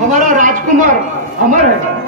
हमारा राजकुमार अमर है।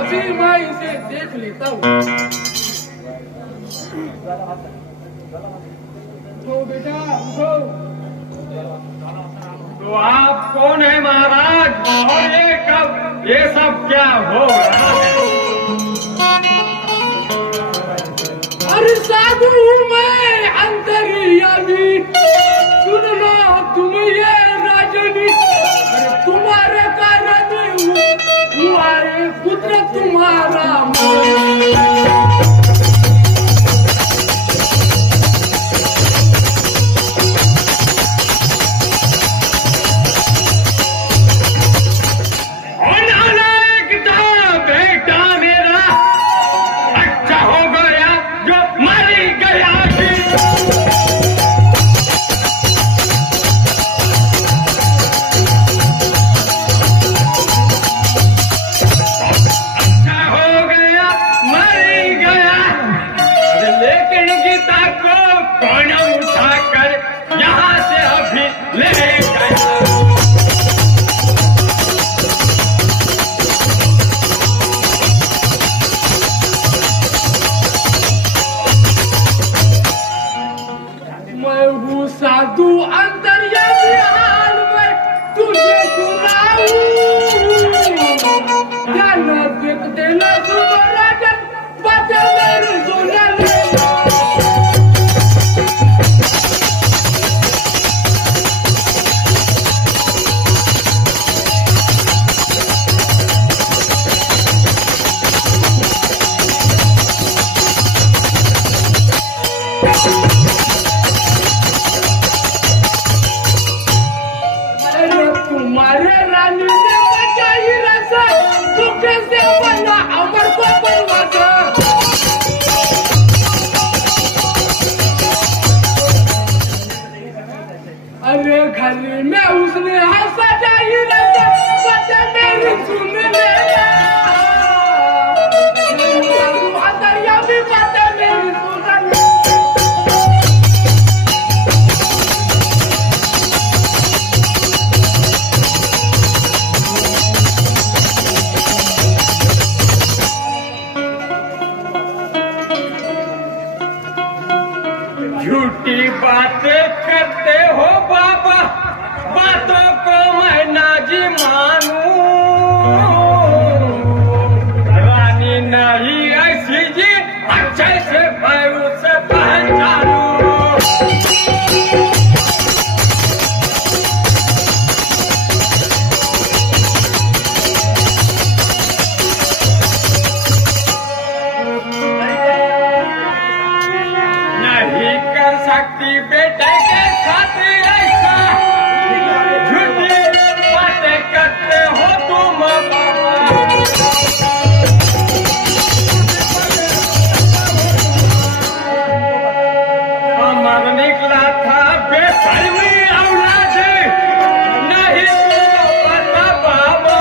अभी मैं इसे देख लेता हूँ। उठो बेटा उठो। तो आप कौन है महाराज, और ये सब क्या हो रहा है? अरे साधु हूँ मैं अंतर्यामी, सुन लो तुम ये राजनी। अरे तुम्हारे कारण तुम्हारे पुत्र तुम्हारा साधु अंतर्यामी हाल में तुझे सुनाऊं। ध्यान देख देना सुनो राजन, बातें मेरी सुन लेना। तुम्हारे रानी ने बचाई रसा, तू कैसे बना अमर को बनवासा। अरे घर में उसने हंसा जाई रसा, बचा मेरी सुन लेना। अंतर्यामी बातें मेरी सुन लेना। झूठी बातें करते हो बाबा, बातों को मैं नाजी मानूं। रानी नहीं ऐसी जी, अच्छे से मैं उसे पहचानूं। सकती बेटे के साथ ऐसा, झूठी बातें करते हो तुम बाबा। अमर निकला था बेशर्मी औलाद, नहीं तो पता बाबा।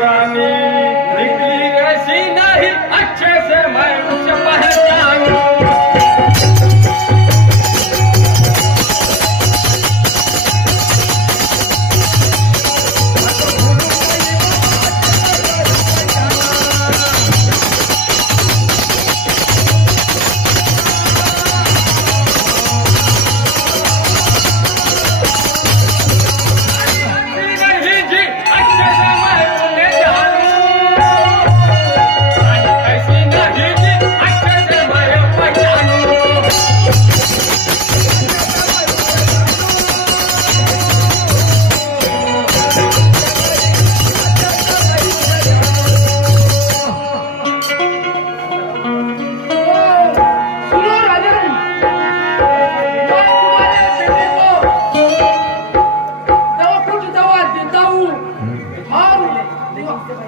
रानी निकली ऐसी नहीं, अच्छे से मैं उसे पहचानूं। नहीं जी, अच्छे से मैं उन्हें जानूं। ऐसी नहीं जी, अच्छे से मैं पहचानूं। सुनो राजन, मैं तुम्हारे बेटे को कुछ दवा देता हूँ,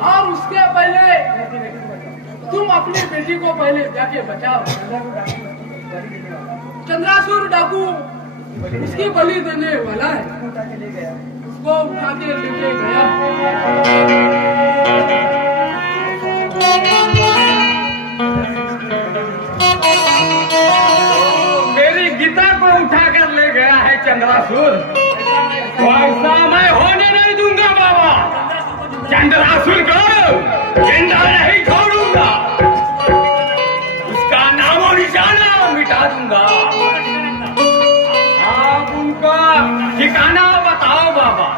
और उसके पहले तुम अपनी बेटी को पहले जाके बचाओ। चंद्रासुर डाकू उसकी बलि देने वाला है, उसको उठा के लेके गया। मेरी गीता को उठाकर ले गया है चंद्रासुर, तो ऐसा मैं होने नहीं इंद्रासुर को जिंदा नहीं छोड़ूंगा, उसका नामो निशाना मिटा दूंगा। आप उनका ठिकाना बताओ बाबा।